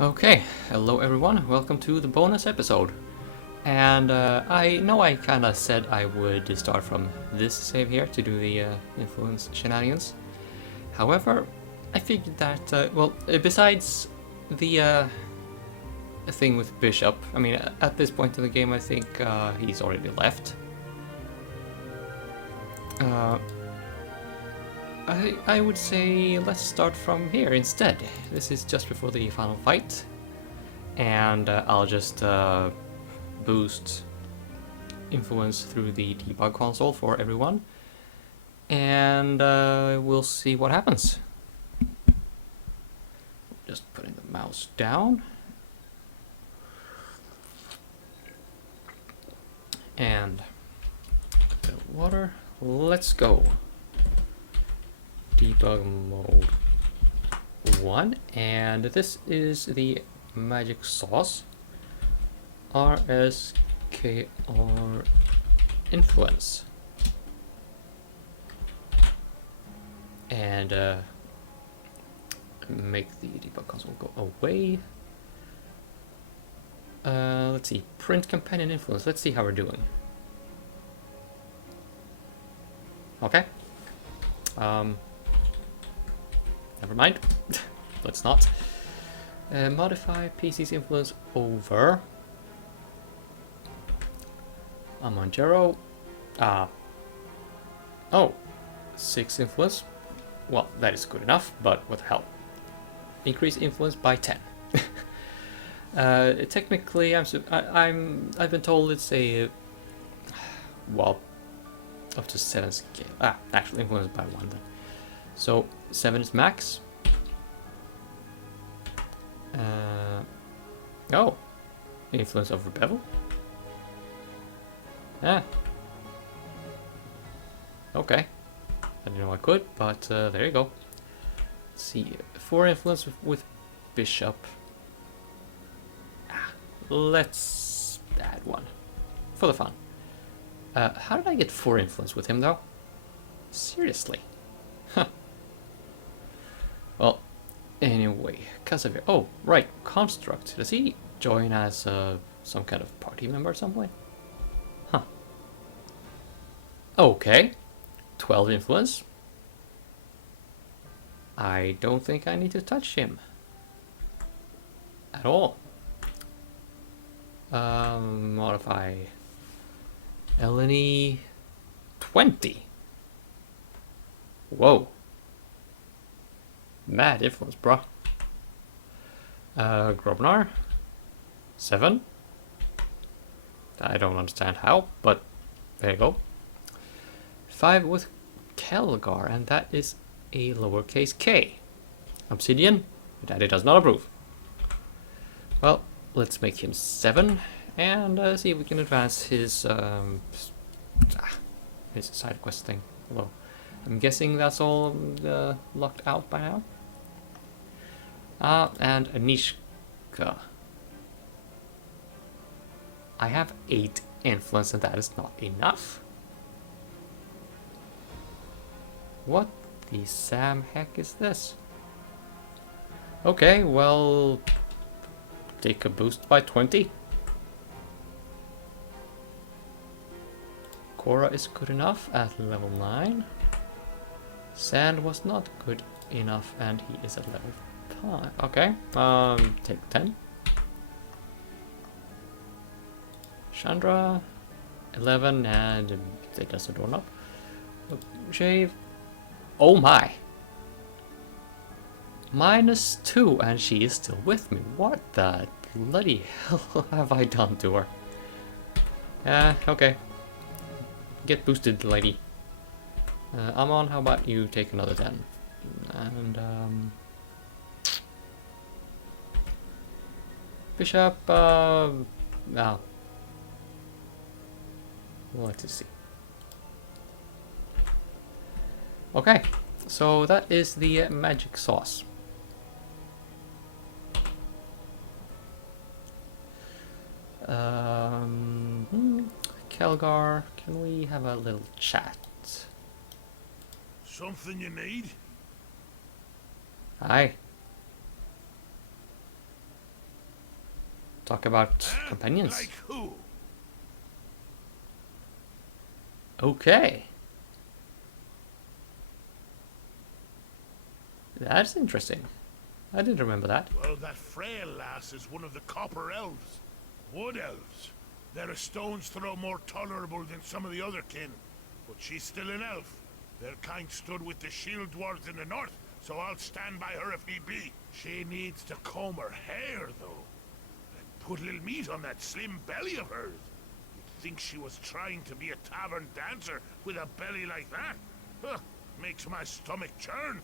Okay, hello everyone, welcome to the bonus episode. And I know I kinda said I would start from this save here to do the influence shenanigans. However, I figured that, besides the thing with Bishop, I mean, at this point in the game I think he's already left. I would say let's start from here instead. This is just before the final fight. And I'll just boost influence through the Debug Console for everyone. And we'll see what happens. Just putting the mouse down. And a bit of water. Let's go. Debug mode 1. And this is the magic sauce. RSKR influence. And make the debug console go away. Let's see, print companion influence. Let's see how we're doing. Okay. Never mind. Let's not. Modify PC's influence over. I'm on 0. Oh, 6 influence. Well, that is good enough, but what the hell. Increase influence by 10. Technically, I've been told it's a up to 7 scale. Actually influenced by 1 then. So 7 is max. Oh, influence over bevel. Okay. I didn't know I could, but there you go. Let's see, 4 influence with Bishop. Let's add 1 for the fun. How did I get 4 influence with him though? Seriously. Huh. Well, anyway, Casimir. Oh, right, Construct. Does he join as some kind of party member or something? Huh. Okay. 12 influence. I don't think I need to touch him at all. Modify Eleni 20. Whoa. Mad influence, bruh. Grobnar 7. I don't understand how, but there you go. 5 with Kelgar, and that is a lowercase k. Obsidian, Daddy does not approve. Well, let's make him 7 and see if we can advance his side quest thing. Although I'm guessing that's all locked out by now. And Anishka. I have 8 influence and that is not enough. What the Sam heck is this? Okay, well, take a boost by 20. Cora is good enough at level 9. Sand was not good enough and he is at level 5. Okay, take 10. Chandra, 11, and take us a doorknob. Shave. Oh my! -2 and she is still with me. What the bloody hell have I done to her? Okay. Get boosted, lady. Amon, how about you take another 10? And, Bishop, now. Let's see. Okay, so that is the magic sauce. Kelgar, can we have a little chat? Something you need? Hi. talk about companions. Like who? Okay. That's interesting. I didn't remember that. Well, that frail lass is one of the copper elves. Wood elves. They're a stone's throw more tolerable than some of the other kin. But she's still an elf. Their kind stood with the shield dwarves in the north, so I'll stand by her if need be. She needs to comb her hair, though. And put a little meat on that slim belly of hers. You'd think she was trying to be a tavern dancer with a belly like that. Huh, makes my stomach churn.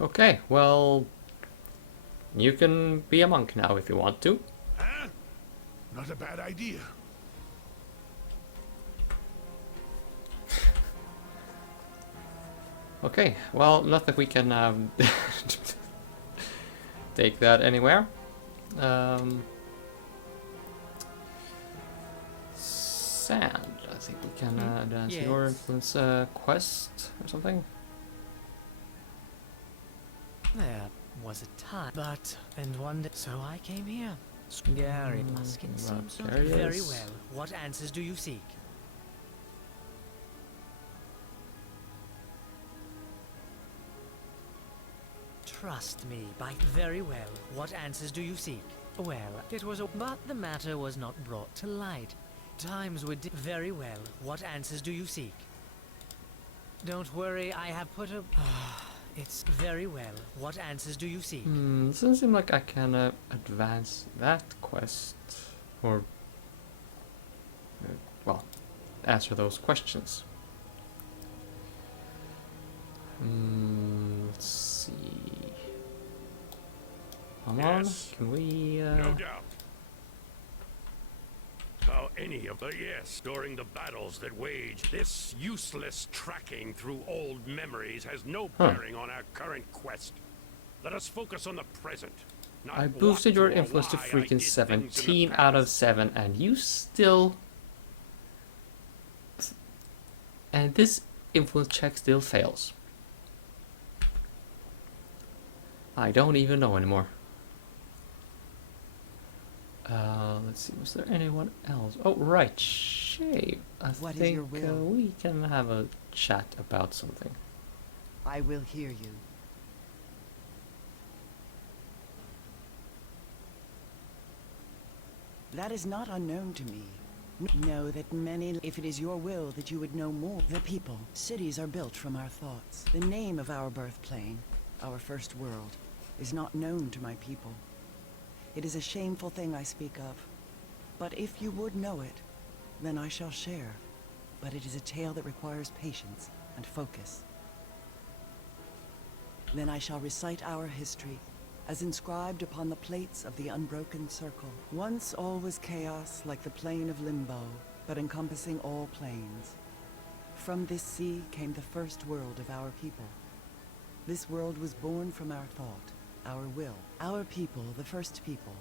Okay, well, you can be a monk now if you want to. Huh? Not a bad idea. Okay, well, not that we can take that anywhere. Sand. I think we can advance your influence quest or something. There was a time, but and one day, so I came here. Gary Muskin seems not very well. What answers do you seek? Trust me, by very well. What answers do you seek? Well, it was but the matter was not brought to light. Times were very well. What answers do you seek? Don't worry, I have put a... It's very well. What answers do you seek? Doesn't seem like I can advance that quest, or well, answer those questions. Let's see. Come on, can we? No doubt. How any of the yes, during the battles that wage, this useless tracking through old memories has no bearing on our current quest. Let us focus on the present. Not I boosted what your or influence to why I freaking did things in the 17 out of past. 7, and you still. And this influence check still fails. I don't even know anymore. Let's see, was there anyone else? Oh, right, Shave. I What is think your will? we can have a chat about something. I will hear you. That is not unknown to me. Know that many, if it is your will that you would know more. The people, cities are built from our thoughts. The name of our birth plane, our first world, is not known to my people. It is a shameful thing I speak of. But if you would know it, then I shall share. But it is a tale that requires patience and focus. Then I shall recite our history, as inscribed upon the plates of the unbroken circle. Once all was chaos like the plain of Limbo, but encompassing all planes. From this sea came the first world of our people. This world was born from our thought, our will. Our people, the first people,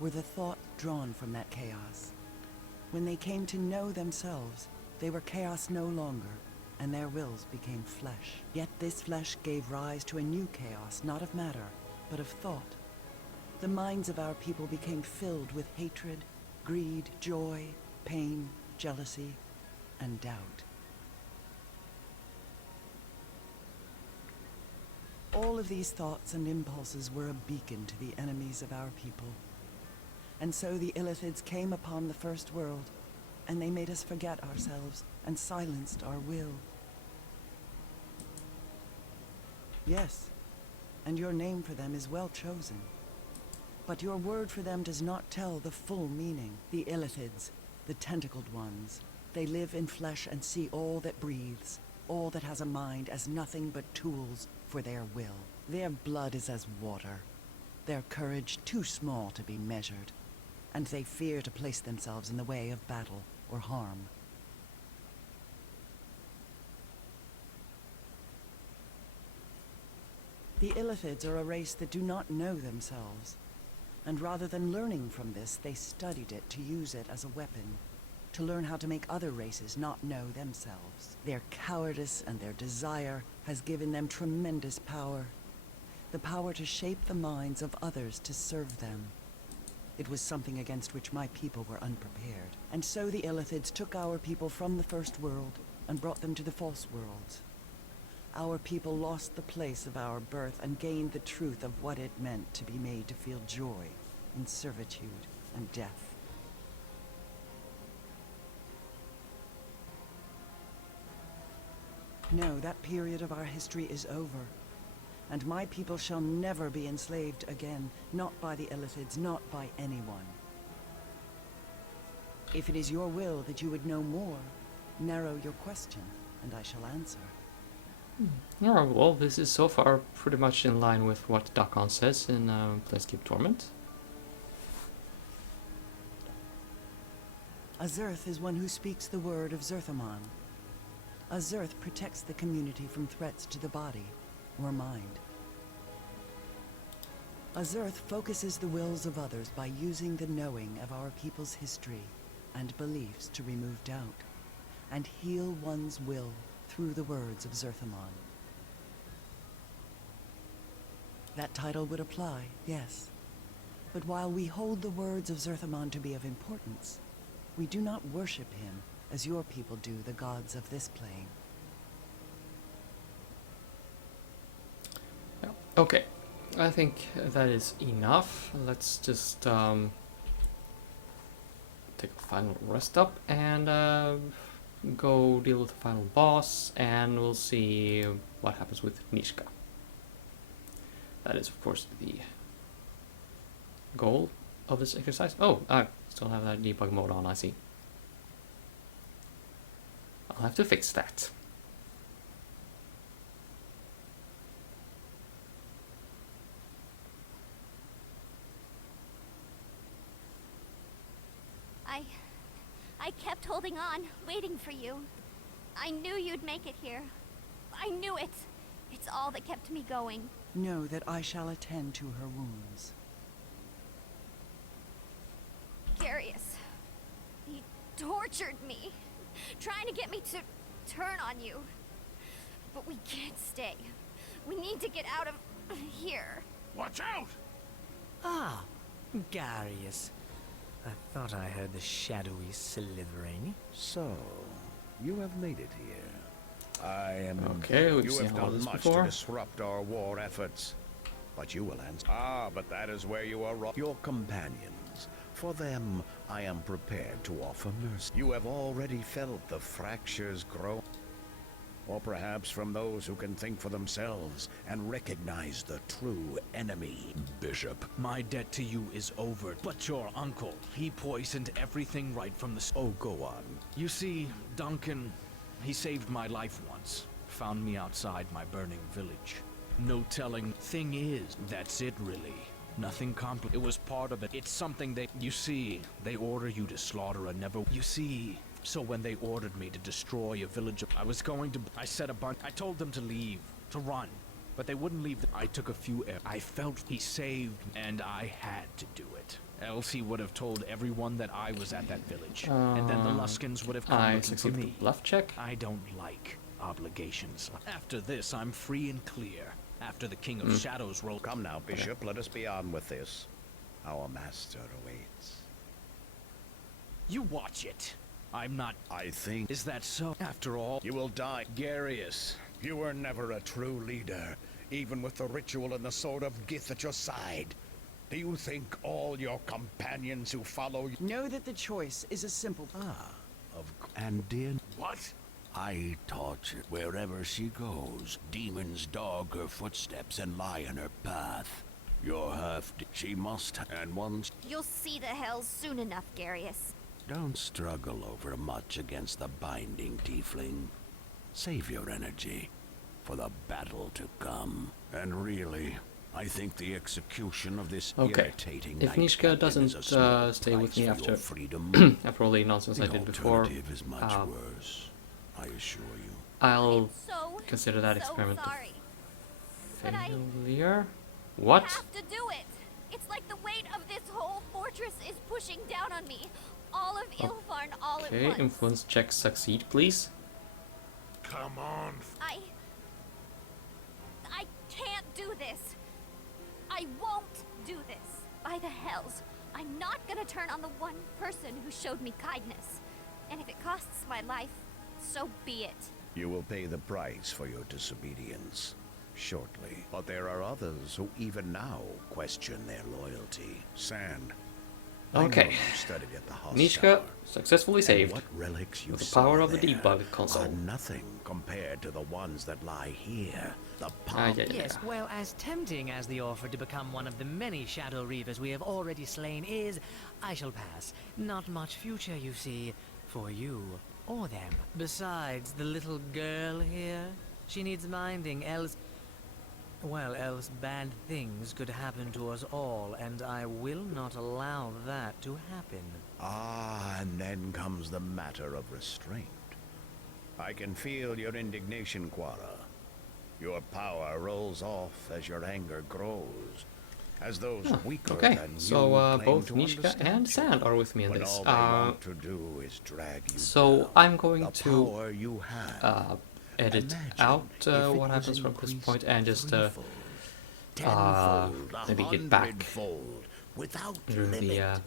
were the thought drawn from that chaos. When they came to know themselves, they were chaos no longer, and their wills became flesh. Yet this flesh gave rise to a new chaos, not of matter, but of thought. The minds of our people became filled with hatred, greed, joy, pain, jealousy, and doubt. All of these thoughts and impulses were a beacon to the enemies of our people. And so the Illithids came upon the first world, and they made us forget ourselves and silenced our will. Yes, and your name for them is well chosen. But your word for them does not tell the full meaning. The Illithids, the tentacled ones, they live in flesh and see all that breathes, all that has a mind, as nothing but tools for their will. Their blood is as water, their courage too small to be measured, and they fear to place themselves in the way of battle or harm. The Illithids are a race that do not know themselves, and rather than learning from this, they studied it to use it as a weapon, to learn how to make other races not know themselves. Their cowardice and their desire has given them tremendous power. the power to shape the minds of others to serve them. It was something against which my people were unprepared. And so the Illithids took our people from the First World and brought them to the False Worlds. Our people lost the place of our birth and gained the truth of what it meant to be made to feel joy in servitude and death. No, that period of our history is over. And my people shall never be enslaved again, not by the Illithids, not by anyone. If it is your will that you would know more, narrow your question, and I shall answer. Alright, well, this is so far pretty much in line with what Dakon says in Planescape Torment. Azurth is one who speaks the word of Zerthamon. Azurth protects the community from threats to the body or mind. Azurth focuses the wills of others by using the knowing of our people's history and beliefs to remove doubt and heal one's will through the words of Zerthamon. That title would apply, yes. But while we hold the words of Zerthamon to be of importance, we do not worship him as your people do the gods of this plane. Okay, I think that is enough. Let's just take a final rest up and go deal with the final boss, and we'll see what happens with Nishka. That is, of course, the goal of this exercise. Oh, I still have that debug mode on, I see. I'll have to fix that. I kept holding on, waiting for you. I knew you'd make it here. I knew it. It's all that kept me going. Know that I shall attend to her wounds. Darius. He tortured me, trying to get me to turn on you. But we can't stay. We need to get out of here. Watch out! Ah, Darius. I thought I heard the shadowy slithering. So, you have made it here. I am... Okay, we've You seen have all done this much before. to disrupt our war efforts. But you will answer. Ah, but that is where you are wrong. Your companions. For them, I am prepared to offer mercy. You have already felt the fractures grow. Or perhaps from those who can think for themselves and recognize the true enemy. Bishop. My debt to you is over, but your uncle, he poisoned everything right from the Oh, go on. You see, Duncan, he saved my life once. Found me outside my burning village. No telling. Thing is, that's it really. Nothing complicated. It was part of it. It's something they... You see, they order you to slaughter a never... You see... So when they ordered me to destroy a village, I was going to... I said a bunch... I told them to leave, to run. But they wouldn't leave. I took a few... I felt he saved, and I had to do it. Else he would have told everyone that I was at that village. And then the Luskins would have come I looking for succeeded me. with the bluff check. I don't like obligations. After this, I'm free and clear. After the King of Shadows roll... Come now, Bishop, let us be on with this. Our master awaits. You watch it. I'm not... I think... Is that so? After all... You will die. Garius. You were never a true leader, even with the ritual and the sword of Gith at your side. Do you think all your companions who follow you... Know that the choice is a simple... And dear... What? I taught her. Wherever she goes, demons dog her footsteps and lie in her path. Your she must... And once... You'll see the hells soon enough, Darius. Don't struggle over much against the binding tiefling. Save your energy for the battle to come. And really, I think the execution of this irritating If night Nishka captain doesn't is a small stay with price me for after your freedom, after all the nonsense I the did before, alternative is much worse. I assure you. I'll So, consider that so experiment sorry. a But I failure. What? have to do it. It's like the weight of this whole fortress is pushing down on me. All of Ilfarn all at Okay, once. influence check succeed, please. Come on. I can't do this. I won't do this. By the hells, I'm not gonna turn on the one person who showed me kindness. And if it costs my life, so be it. You will pay the price for your disobedience shortly. But there are others who even now question their loyalty. Sand. I know Okay. you studied at the Hoss Nishka Tower, successfully and saved what relics you with the saw power of the there Debug Console. are nothing compared to the ones that lie here. The Yeah. Yes, well, as tempting as the offer to become one of the many Shadow Reavers we have already slain is, I shall pass. Not much future, you see, for you or them. Besides, the little girl here, she needs minding, else... Well, else bad things could happen to us all, and I will not allow that to happen. Ah, and then comes the matter of restraint. I can feel your indignation, Quara. Your power rolls off as your anger grows. As those weaker Okay, than so you claim both to Nishka understand and you, Sand are with me in when this. all they want to do is drag you So down. I'm going The to power you have. edit Imagine out if it what was happens from this increased point and just threefold, tenfold, maybe get back 100-fold, without during the limit,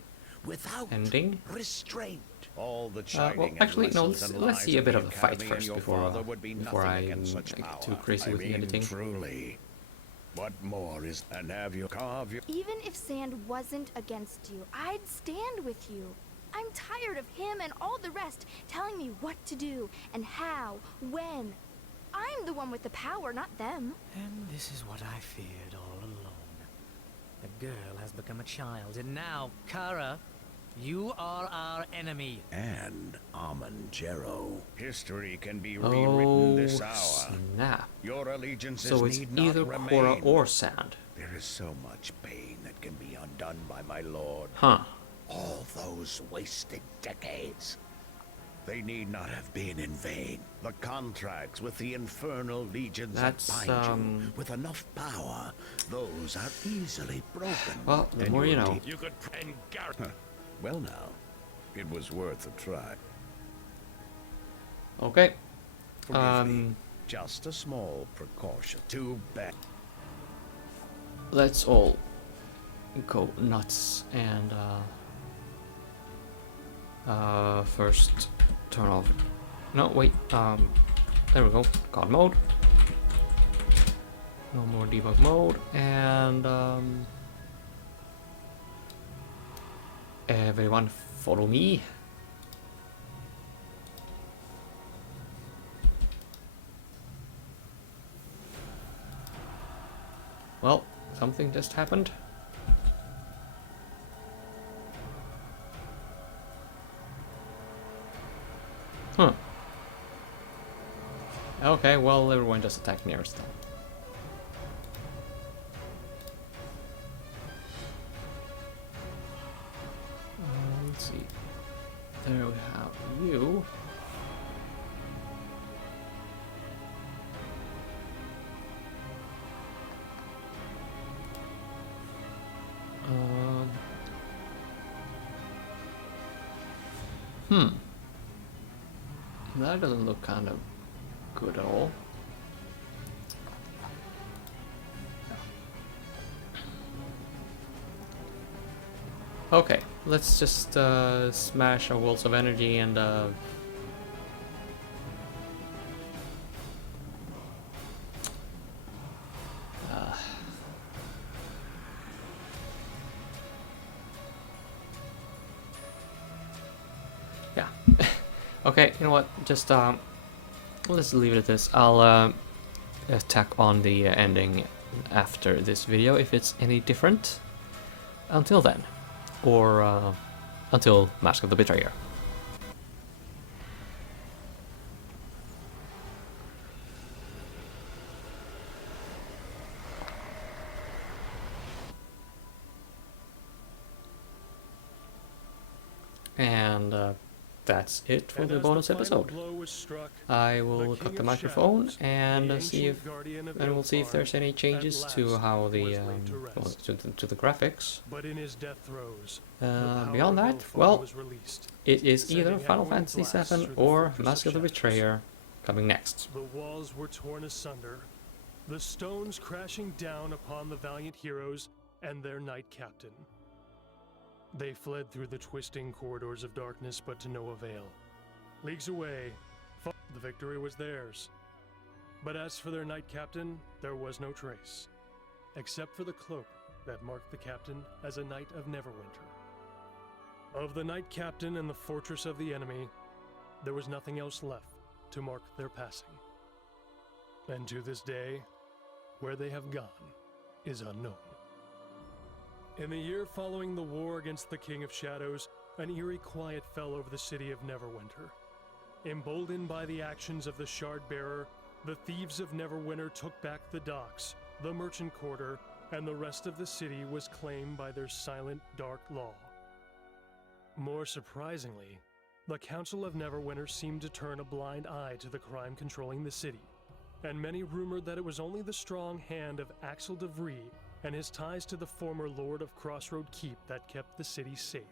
without ending. restraint. All the Well, chiding actually, and no. lessons and Let's lies see a of bit of the fight academy and first your before father would be nothing I against such get power. too crazy with the editing. Truly. What more is, and have you carved your... Even if Sand wasn't against you, I'd stand with you. I'm tired of him and all the rest telling me what to do and how, when. I'm the one with the power, not them. And this is what I feared all along. The girl has become a child, and now, Kara, you are our enemy. And Amanjero. History can be rewritten this hour. Snap. Your allegiances So it's need either not Cora remain. or Sand. There is so much pain that can be undone by my lord. Huh. All those wasted decades. They need not have been in vain. The contracts with the infernal legions That's, that bind you with enough power, those are easily broken. Well, the And more you your know. deep- You could and Garrett. Well now, it was worth a try. Okay. Forgive me. Just a small precaution. Too bad. Let's all go nuts and first turn off. No, wait. There we go. God mode. No more debug mode, and everyone follow me. Well, something just happened. Huh. Okay, well, everyone just attacked nearest then. Let's see. There we have you. That doesn't look kind of good at all. Okay, let's just smash our walls of energy and yeah. Okay, you know what? Just let's leave it at this. I'll attack on the ending after this video if it's any different. Until then, or until Mask of the Betrayer. And that's it for the bonus episode. I will cut the microphone and see if we'll see if there's any changes to how the well, to the graphics. But in his death throes, Beyond that, well, it is either Final Fantasy VII or Mask of the Betrayer coming next. the walls were torn asunder, the stones crashing down upon the valiant heroes and their knight captain. They fled through the twisting corridors of darkness, but to no avail. Leagues away, the victory was theirs. But as for their knight captain, there was no trace, except for the cloak that marked the captain as a knight of Neverwinter. Of the knight captain and the fortress of the enemy, there was nothing else left to mark their passing. And to this day, where they have gone is unknown. In the year following the war against the King of Shadows, an eerie quiet fell over the city of Neverwinter. Emboldened by the actions of the Shard-Bearer, the thieves of Neverwinter took back the docks, the merchant quarter, and the rest of the city was claimed by their silent, dark law. More surprisingly, the Council of Neverwinter seemed to turn a blind eye to the crime controlling the city, and many rumored that it was only the strong hand of Axel de Vries and his ties to the former Lord of Crossroad Keep that kept the city safe.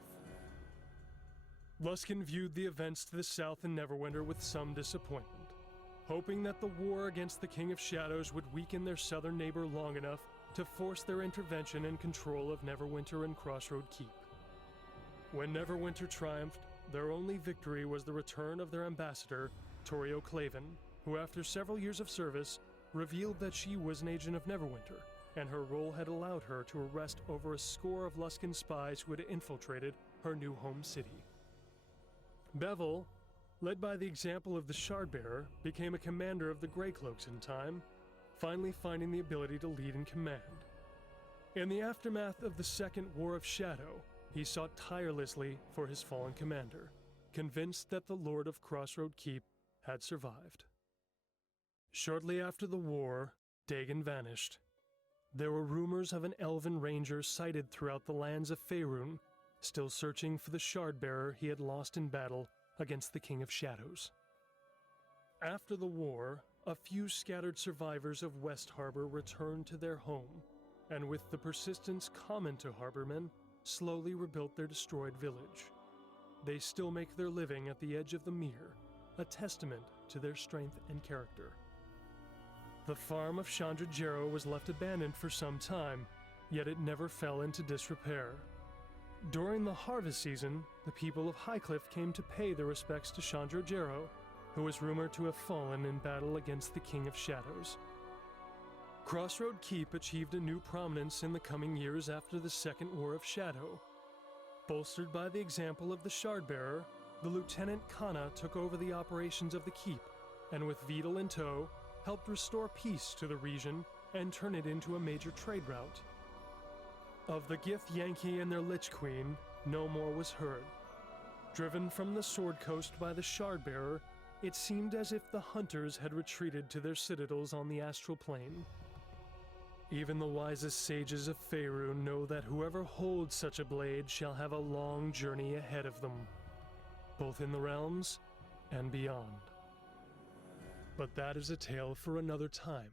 Luskan viewed the events to the south in Neverwinter with some disappointment, hoping that the war against the King of Shadows would weaken their southern neighbor long enough to force their intervention and control of Neverwinter and Crossroad Keep. When Neverwinter triumphed, their only victory was the return of their ambassador, Torio Claven, who after several years of service, revealed that she was an agent of Neverwinter, and her role had allowed her to arrest over a score of Luskan spies who had infiltrated her new home city. Bevel, led by the example of the Shard-Bearer, became a commander of the Greycloaks in time, finally finding the ability to lead and command. In the aftermath of the Second War of Shadow, he sought tirelessly for his fallen commander, convinced that the Lord of Crossroad Keep had survived. Shortly after the war, Dagon vanished. There were rumors of an elven ranger sighted throughout the lands of Faerun, still searching for the Shard-Bearer he had lost in battle against the King of Shadows. After the war, a few scattered survivors of West Harbor returned to their home, and with the persistence common to harbormen, slowly rebuilt their destroyed village. They still make their living at the edge of the Mere, a testament to their strength and character. The farm of Chandra Jarrow was left abandoned for some time, yet it never fell into disrepair. During the harvest season, the people of Highcliff came to pay their respects to Chandra Jarrow, who was rumored to have fallen in battle against the King of Shadows. Crossroad Keep achieved a new prominence in the coming years after the Second War of Shadow. Bolstered by the example of the Shard-Bearer, the Lieutenant Kana took over the operations of the keep, and with Vidal in tow, helped restore peace to the region and turn it into a major trade route. Of the Gith Yankee and their Lich Queen, no more was heard. Driven from the Sword Coast by the Shard-Bearer, it seemed as if the hunters had retreated to their citadels on the astral plane. Even the wisest sages of Faerun know that whoever holds such a blade shall have a long journey ahead of them, both in the realms and beyond. But that is a tale for another time.